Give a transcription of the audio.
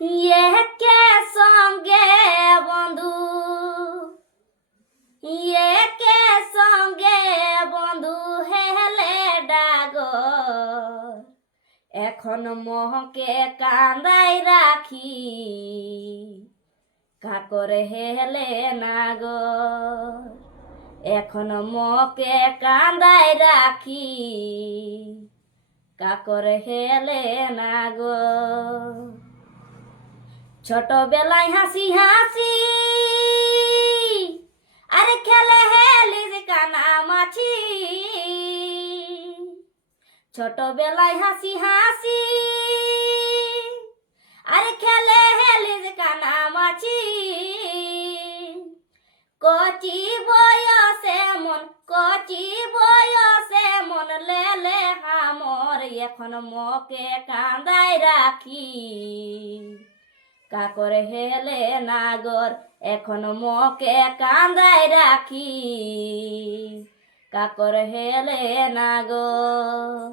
একে সঙ্গে বন্ধু, একে সঙ্গে বন্ধু হেলে ডাগর, এখন মহকে কান্দাই রাখি, কাকরে হেলে নাগর, এখন মকে কান্দাই রাখি, কাকরে হেলে নাগর। ছোটবেলায় হাসি হাসি আরে খেলে হেলি কানামাছি, ছোটবেলায় হাসি হাসি আরে খেলে হেলি কানামাছি, কচি বয়সে মন লেলে হামর, এখন মকে কান্দাই রাখি, কাকরে হেলে নাগর, এখন মকে কান্দাই রাখি, কাকরে হেলে নাগর।